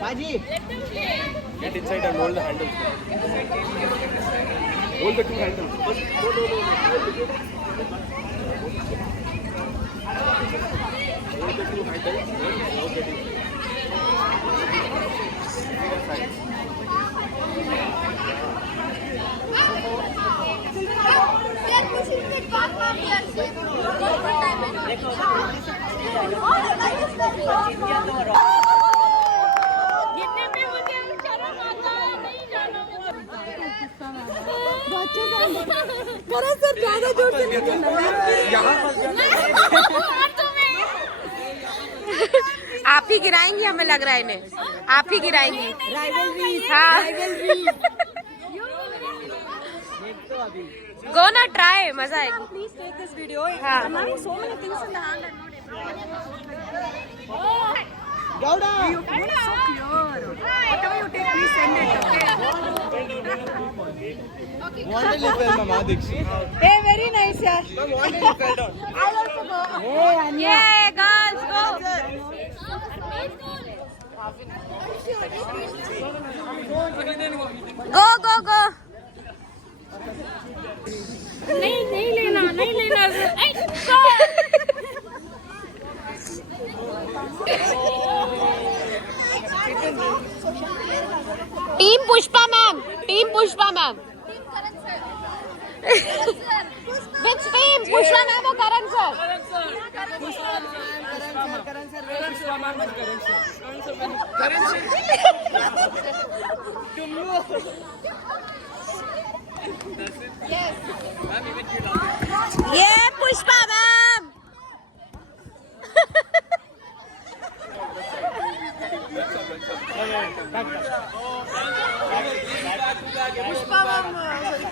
Baji. Get inside and hold the handle. Hold the two handles. No. Hold the two handles. Now get in. गिरने पे मुझे शर्म आता है, नहीं जाना करण सर ज्यादा जोर से नहीं करना आप ही गिराएंगी, हमें लग रहा है इन्हें आप ही गिराएंगी। हाँ गो ना ट्राई, मजा आएगा। Please take this video. हाँ so many things in the hand and Gouda. you so clear. Whatever you take, please send it, okay? Wanted fell, Ma'am Dixit. Hey, very nice, yaar. Wanted fell down. I'll also go. Hey, Anya. ये girls go गो गो गो। नहीं लेना। Team Pushpa ma'am, team Pushpa ma'am. Which team? Pushpa ma'am और करण sir. ये Pushpa ma'am.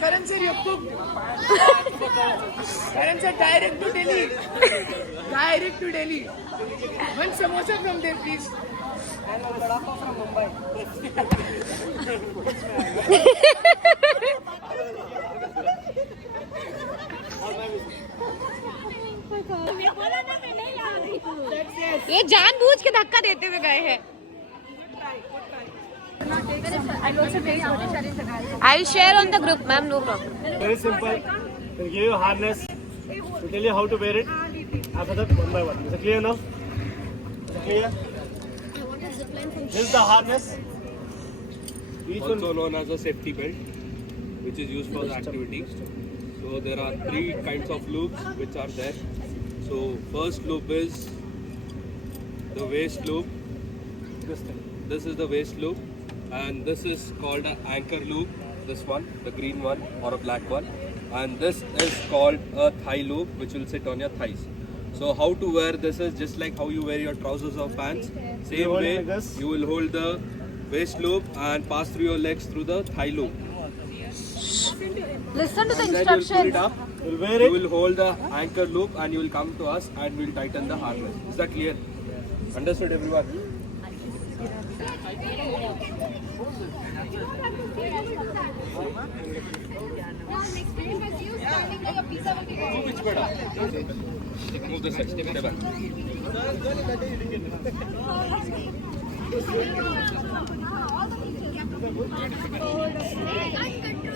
Karan sir, you cooked. Karan sir, direct to Delhi. Direct to Delhi. One samosa from there, please. And one vada from Mumbai. ये जानबूझ के धक्का देते हुए गए हैं। I share on the group, ma'am. No problem. Very simple. We'll give you harness. We'll tell you how to wear it. After that, one by one. Is it clear enough? Is it clear? This is the harness. Also known as a safety belt, which is used for the activity. So there are 3 kinds of loops which are there. So first loop is the waist loop. This is the waist loop, and this is called an anchor loop. This one, the green one or a black one, and this is called a thigh loop, which will sit on your thighs. So how to wear this is just like how you wear your trousers or pants. Same way, you will hold the waist loop and pass through your legs through the thigh loop. Listen to the And then you'll pull it instructions. up. You will hold the anchor loop and you will come to us and we'll tighten the harness. Is that clear? Understood, everyone? Which better? Move this side. Stay back.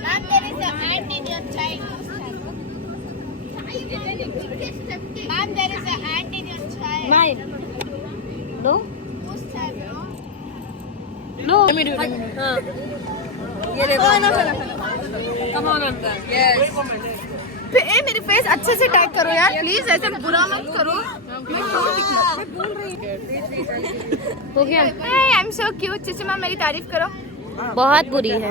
And there is a ant in your child. And there is a ant in your child. Mine. No. Whose child, no? No. हाँ. ये देखो. Come on, अंदर. Yes. ए मेरी face अच्छे से tight करो यार please, ऐसे बुरा मत करो। हो गया। Hey, I'm so cute. Chichi ma'am मेरी तारीफ करो. बहुत बुरी है।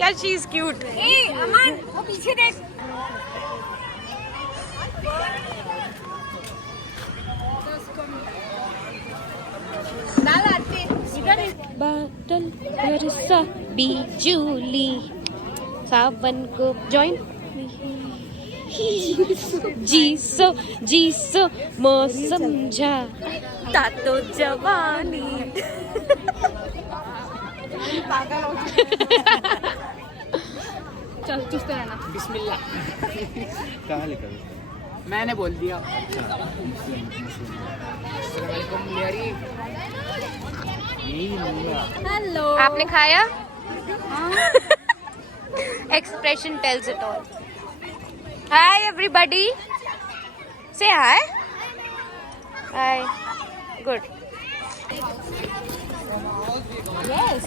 यार शी इज क्यूट। ए अमन, वो पीछे देख. बादल बरसा बिजुली सावन को जॉइन जीसो मौसम झा तातो जवानी। चल चुस्त रहना. बिस्मिल्लाह। कहाँ लिखा? मैंने बोल दिया। हेलो आपने खाया? Expression tells it all. Hi everybody. Say hi. Hi. Good. yes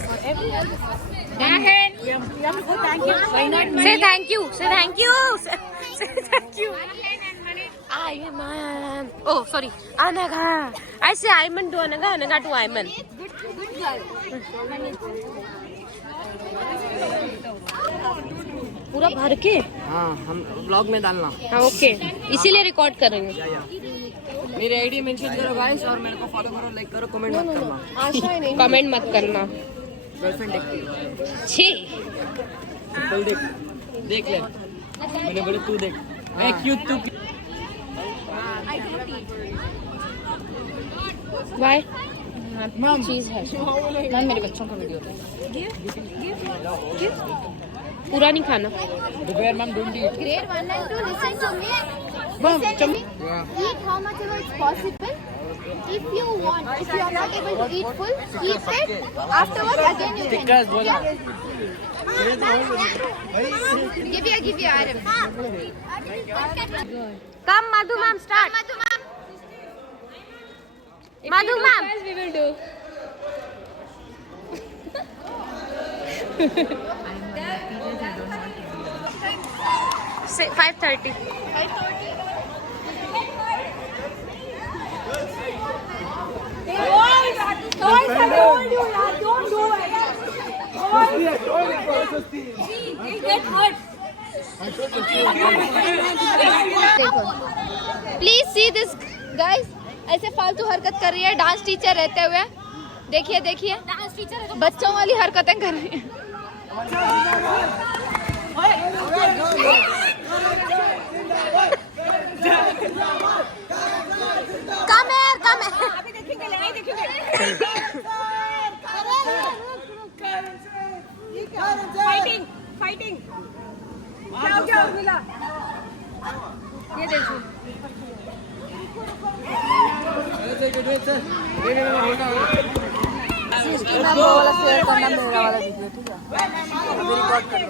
why not Say thank you. Say thank you. Say thank you. Ayman. Oh, sorry. Anaga. I say Ayman to Anaga. Anaga to Ayman. good girl पूरा भर के? हाँ, हम blog में डालना। हाँ, okay. इसीलिए record करेंगे। मेरी आईडी मेंशन करो गाइस और मेरे को फॉलो करो, लाइक करो, कमेंट मत करना। कमेंट मत करना। गर्लफ्रेंड देखती है। छी। चल देख ले। मैंने बोले तू देख। मैं क्यूट तू। बाय। मैम चीज है। मैम मेरे बच्चों का वीडियो है। पूरा नहीं खाना। दोपहर ma'am don't eat. Grade 1 and 2, listen to me. Ma'am, Listen to me. Eat how much ever is possible. If you want, if you are not able to eat full, eat it. Afterwards, again you can. Stickers बोला। Give you, Arif. Come, Madhu ma'am, start. Madhu ma'am. Madhu ma'am. we will do Say 5:30. Please see this, guys. ऐसे फालतू हरकत कर रही है dance teacher रहते हुए। देखिए देखिए, डांस टीचर है तो बच्चों वाली हरकतें कर रही है। Come here, come here. अभी देखेंगे नहीं देखेंगे फाइटिंग फाइटिंग क्या मिला ये देखो वाला शेयर करना मेरा वाला वीडियो, ठीक है? अभी रिकॉर्ड कर।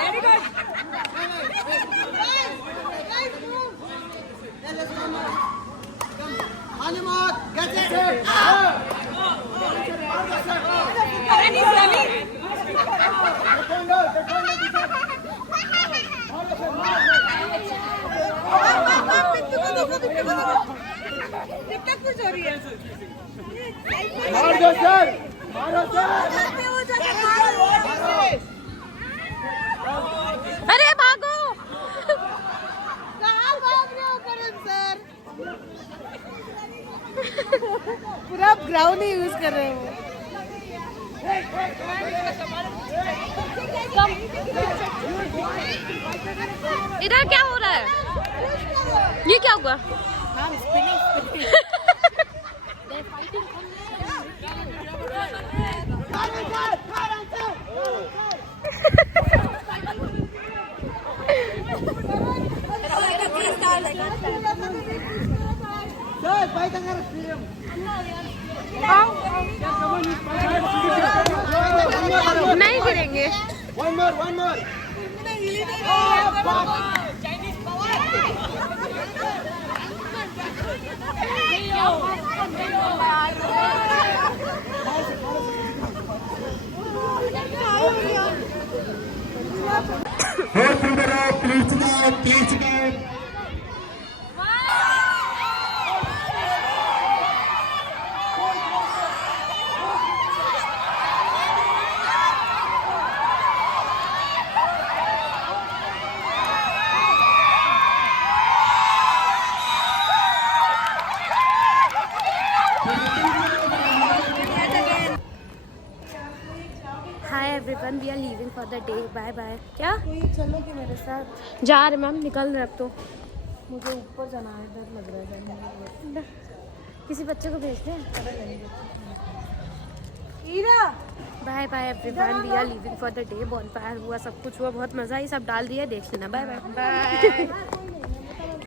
वेरी गुड कुछ हो रही है अरे भागो। कहाँ भाग रहे हो करण सर पूरा ग्राउंड ही यूज कर रहे हो इधर क्या हो रहा है? ये क्या हुआ? नहीं गिरेंगे। One more. Hi everyone, we are leaving for the day. Bye bye. क्या? चलो कि मेरे साथ जा रहे मैम, निकल रहे अब तो। मुझे ऊपर जाना है, डर लग रहा है किसी बच्चे को भेजते हैं। Ira bye bye everyone, we are leaving for the day. Bonfire हुआ, सब कुछ हुआ, बहुत मजा आई। सब डाल दिया, देख लेना। Bye bye.